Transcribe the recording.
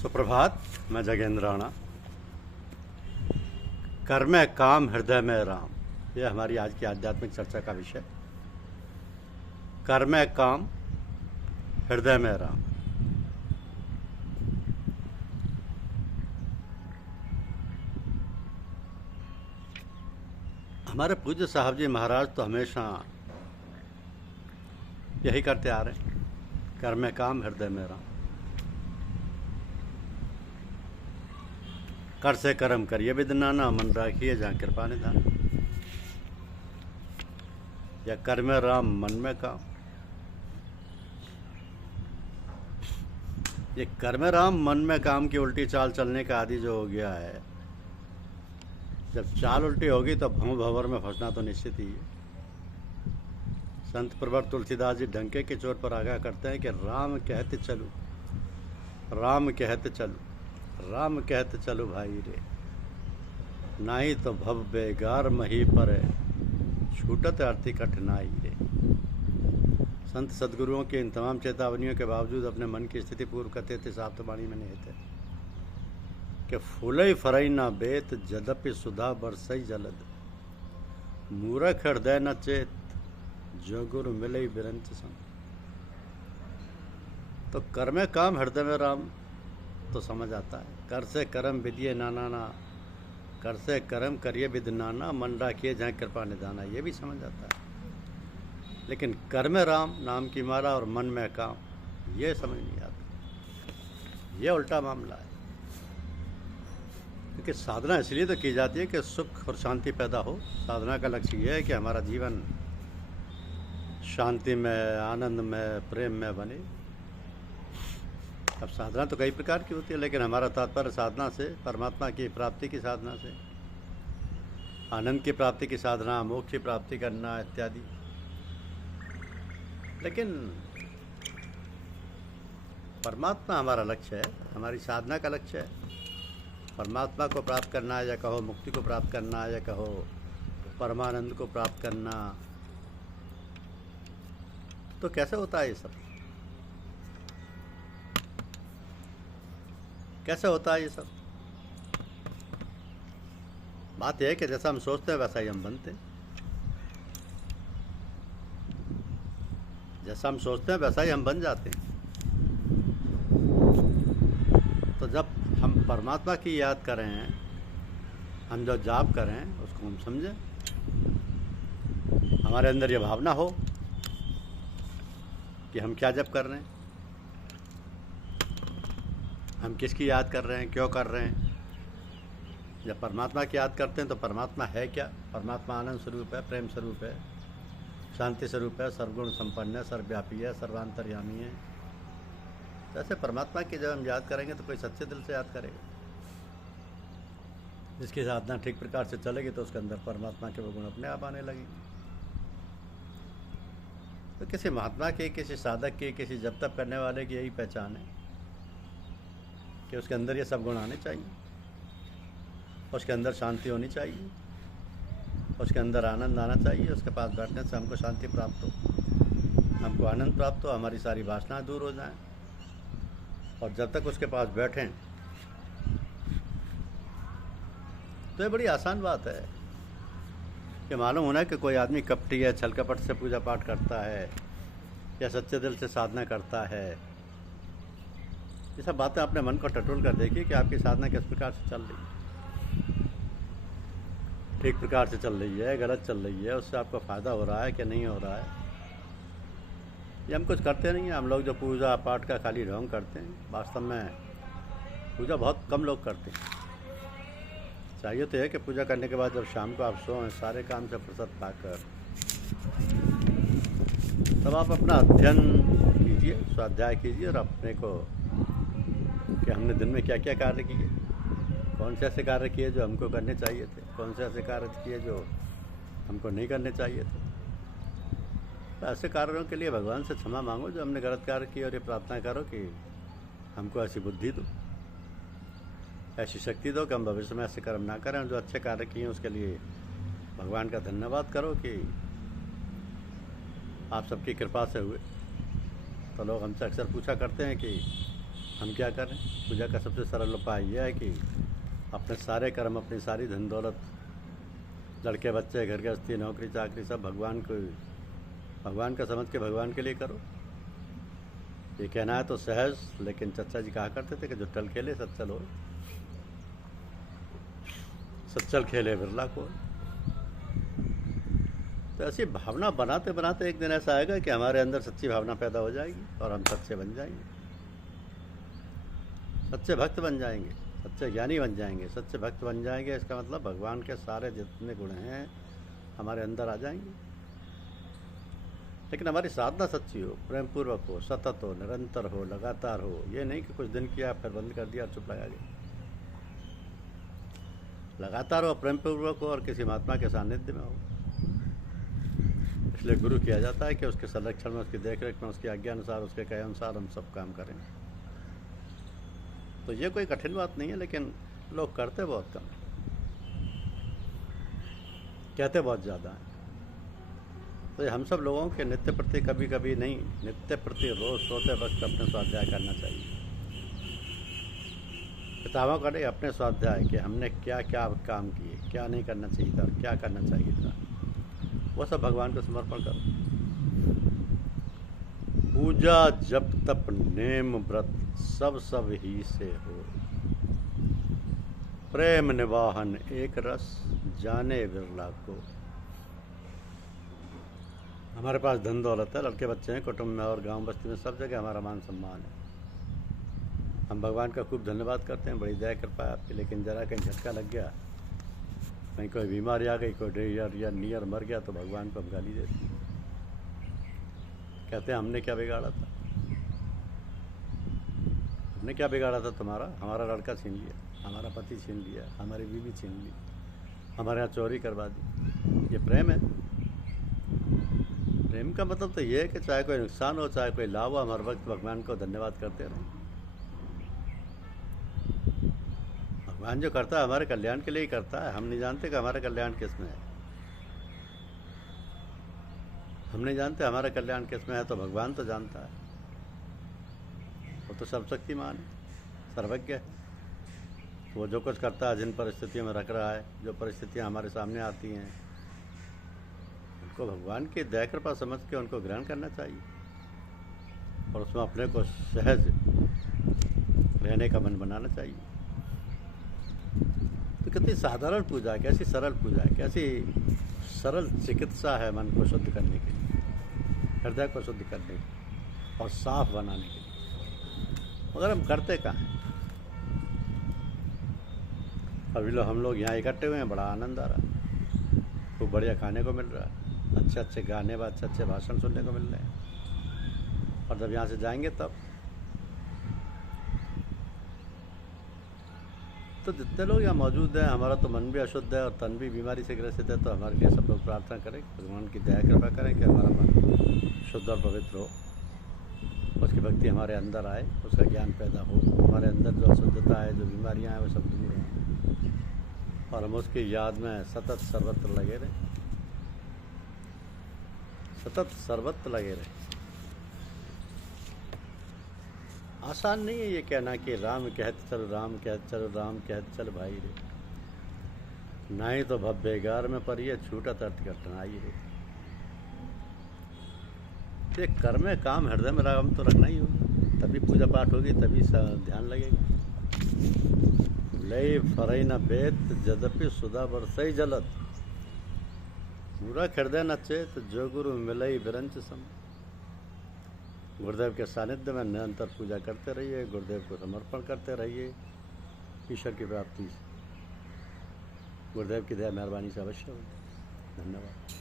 सुप्रभात। मैं जगेंद्र राणा। कर में काम हृदय में राम, यह हमारी आज की आध्यात्मिक चर्चा का विषय। कर में काम हृदय में राम। हमारे पूज्य साहब जी महाराज तो हमेशा यही करते आ रहे हैं, कर में काम हृदय में राम। कर से कर्म करिए विदनाना, मन राखिए जहाँ कृपा निधान। या कर में राम मन में काम। ये कर में राम मन में काम की उल्टी चाल चलने का आदि जो हो गया है, जब चाल उल्टी होगी तो भंव भंवर में फंसना तो निश्चित ही है। संत प्रवर तुलसीदास जी डंके के चोर पर आगाह करते हैं कि राम कहते चलो, राम कहते चलो, राम कहते चलो भाई रे, नाही तो भव बेगार मही पर छूटत आरती कठिनाई रे। संत सदगुरुओं की इन तमाम चेतावनियों के बावजूद अपने मन की स्थिति पूर्व करते थे। साप्तवाणी में नहीं थे कि फूलई फरई न बेत, जदपि सुधा बरसई जलद, मूरख हृदय न चेत, जो गुरु मिलई बिरंच सम। तो कर में काम हृदय में राम तो समझ आता है। कर से कर्म विधिये नाना ना, कर से कर्म करिए विद नाना, मन राखिए जहाँ कृपा निधाना, ये भी समझ आता है। लेकिन कर में राम नाम की माला और मन में काम, ये समझ नहीं आता। ये उल्टा मामला है। क्योंकि साधना इसलिए तो की जाती है कि सुख और शांति पैदा हो। साधना का लक्ष्य ये है कि हमारा जीवन शांति में, आनंद में, प्रेम में बने। अब साधना तो कई प्रकार की होती है, लेकिन हमारा तात्पर्य साधना से परमात्मा की प्राप्ति की साधना से, आनंद की प्राप्ति की साधना, मोक्ष की प्राप्ति करना इत्यादि। लेकिन परमात्मा हमारा लक्ष्य है, हमारी साधना का लक्ष्य है। परमात्मा को प्राप्त करना है, या कहो मुक्ति को प्राप्त करना है, या कहो परमानंद को प्राप्त करना। तो कैसे होता है ये सब? कैसे होता है ये सब? बात यह है कि जैसा हम सोचते हैं वैसा ही हम बनते हैं। जैसा हम सोचते हैं वैसा ही हम बन जाते हैं। तो जब हम परमात्मा की याद कर रहे हैं, हम जो जाप कर रहे हैं उसको हम समझें, हमारे अंदर ये भावना हो कि हम क्या जप कर रहे हैं, हम किसकी याद कर रहे हैं, क्यों कर रहे हैं। जब परमात्मा की याद करते हैं तो परमात्मा है क्या? परमात्मा आनंद स्वरूप है, प्रेम स्वरूप है, शांति स्वरूप है, सर्वगुण संपन्न है, सर्वव्यापी है, सर्वांतर्यामी है। जैसे परमात्मा की जब हम याद करेंगे तो कोई सच्चे दिल से याद करेगा। जिसकी साधना ठीक प्रकार से चलेगी तो उसके अंदर परमात्मा के वो गुण अपने आप आने लगेंगे। तो किसी महात्मा की, किसी साधक की, किसी जप तप करने वाले की यही पहचान है कि उसके अंदर ये सब गुण आने चाहिए, उसके अंदर शांति होनी चाहिए, उसके अंदर आनंद आना चाहिए। उसके पास बैठने से हमको शांति प्राप्त हो, हमको आनंद प्राप्त हो, हमारी सारी वासनाएं दूर हो जाएं। और जब तक उसके पास बैठें तो ये बड़ी आसान बात है कि मालूम होना कि कोई आदमी कपटी है, छल कपट से पूजा पाठ करता है या सच्चे दिल से साधना करता है। ये सब बातें अपने मन को टटोल कर देखिए कि आपकी साधना किस प्रकार से चल रही है, ठीक प्रकार से चल रही है, गलत चल रही है, उससे आपको फ़ायदा हो रहा है कि नहीं हो रहा है। ये हम कुछ करते नहीं हैं। हम लोग जो पूजा पाठ का खाली ढोंग करते हैं, वास्तव में पूजा बहुत कम लोग करते हैं। चाहिए तो है कि पूजा करने के बाद जब शाम को आप सोएं, सारे काम से फुर्सत पाकर, तब आप अपना अध्ययन कीजिए, स्वाध्याय कीजिए और अपने को कि हमने दिन में क्या क्या कार्य किए, कौन से ऐसे कार्य किए जो हमको करने चाहिए थे, कौन से ऐसे कार्य किए जो हमको नहीं करने चाहिए थे। तो ऐसे कार्यों के लिए भगवान से क्षमा मांगो जो हमने गलत कार्य किए, और ये प्रार्थना करो कि हमको ऐसी बुद्धि दो, ऐसी शक्ति दो कि हम भविष्य में ऐसे कर्म ना करें। जो अच्छे कार्य किए उसके लिए भगवान का धन्यवाद करो कि आप सबकी कृपा से हुए। तो लोग हमसे अक्सर पूछा करते हैं कि हम क्या करें? पूजा का सबसे सरल उपाय यह है कि अपने सारे कर्म, अपनी सारी धन दौलत, लड़के बच्चे, घर गृहस्थी, नौकरी चाकरी, सब भगवान का समझ के भगवान के लिए करो। ये कहना है तो सहज, लेकिन चचा जी कहा करते थे कि जो टल खेले सच्चल हो, सच्चल खेले बिरला को। तो ऐसी भावना बनाते बनाते एक दिन ऐसा आएगा कि हमारे अंदर सच्ची भावना पैदा हो जाएगी और हम सच्चे बन जाएंगे, सच्चे भक्त बन जाएंगे, सच्चे ज्ञानी बन जाएंगे। सच्चे भक्त बन जाएंगे इसका मतलब भगवान के सारे जितने गुण हैं हमारे अंदर आ जाएंगे। लेकिन हमारी साधना सच्ची हो, प्रेम पूर्वक हो, सतत हो, निरंतर हो, लगातार हो। ये नहीं कि कुछ दिन किया फिर बंद कर दिया और चुप लगा गया। लगातार हो, प्रेम पूर्वक हो और किसी महात्मा के सानिध्य में हो। इसलिए गुरु किया जाता है कि उसके संरक्षण में, उसकी देखरेख में, उसकी आज्ञा अनुसार, उसके कहे अनुसार हम सब काम करें। तो ये कोई कठिन बात नहीं है, लेकिन लोग करते बहुत कम, कहते बहुत ज़्यादा हैं। तो हम सब लोगों के नित्य प्रति, कभी कभी नहीं, नित्य प्रति रोज सोते वक्त अपने स्वाध्याय करना चाहिए। किताबों का नहीं, अपने स्वाध्याय कि हमने क्या क्या काम किए, क्या नहीं करना चाहिए था और क्या करना चाहिए था, वो सब भगवान को समर्पण करो। पूजा जप तप नेम व्रत सब ही से हो, प्रेम निवाहन एक रस जाने बिरला को। हमारे पास धन दौलत है, लड़के बच्चे हैं, कुटुंब में और गांव बस्ती में सब जगह हमारा मान सम्मान है। हम भगवान का खूब धन्यवाद करते हैं, बड़ी दया कृपा है आपकी। लेकिन जरा कहीं झटका लग गया, कहीं कोई बीमारी आ गई, कोई डेयर या नियर मर गया, तो भगवान को हम गाली देते हैं, कहते हैं हमने क्या बिगाड़ा था, हमने क्या बिगाड़ा था तुम्हारा? हमारा लड़का छीन लिया, हमारा पति छीन लिया, हमारी बीवी छीन ली, हमारे यहाँ चोरी करवा दी। ये प्रेम है? प्रेम का मतलब तो ये है कि चाहे कोई नुकसान हो, चाहे कोई लाभ हो, हम हर वक्त भगवान को धन्यवाद करते रहें। भगवान जो करता है हमारे कल्याण के लिए ही करता है। हम नहीं जानते कि हमारा कल्याण किस में है, हम नहीं जानते हमारा कल्याण किस में है, तो भगवान तो जानता है। वो तो सर्वशक्तिमान है, सर्वज्ञ है। वो जो कुछ करता है, जिन परिस्थितियों में रख रहा है, जो परिस्थितियां हमारे सामने आती हैं, उनको भगवान की दया कृपा समझ के उनको ग्रहण करना चाहिए और उसमें अपने को सहज रहने का मन बनाना चाहिए। तो कितनी साधारण पूजा है, कैसी सरल पूजा है, कैसी सरल चिकित्सा है मन को शुद्ध करने के लिए, हृदय को शुद्ध करने के लिए और साफ बनाने के लिए। मगर हम करते कहाँ हैं? अभी हम लोग यहाँ इकट्ठे हुए हैं, बड़ा आनंद आ रहा है, खूब बढ़िया खाने को मिल रहा है, अच्छे अच्छे गाने व अच्छे अच्छे भाषण सुनने को मिल रहे हैं। और जब यहाँ से जाएंगे तब तो जितने लोग यहाँ मौजूद हैं, हमारा तो मन भी अशुद्ध है और तन भी बीमारी से ग्रसित है, तो हमारे लिए सब लोग प्रार्थना करें, भगवान की दया कृपा करें कि हमारा मन शुद्ध और पवित्र हो, उसकी भक्ति हमारे अंदर आए, उसका ज्ञान पैदा हो, हमारे अंदर जो अशुद्धता है, जो बीमारियाँ हैं, वो सब दूर हों और हम उसकी याद में सतत सर्वत्र लगे रहें, सतत सर्वत्र लगे रहें। आसान नहीं है ये कहना कि राम कहत चल, राम कहत चल, राम कहत चल भाई रे, नहीं तो भव्यगार में परिये छूटत अर्थ कठिनाई रे। ये कर्म में काम हृदय में राम तो रखना ही होगा, तभी पूजा पाठ होगी, तभी ध्यान लगेगा। लय फरई न बेत जदपि सुधा बरसई जलत, मूर्ख हृदय न चेत जो गुरु मिलई विरंच सम। गुरुदेव के सानिध्य में निरंतर पूजा करते रहिए, गुरुदेव को समर्पण करते रहिए, ईश्वर की प्राप्ति गुरुदेव की दया मेहरबानी से अवश्य होगी। धन्यवाद।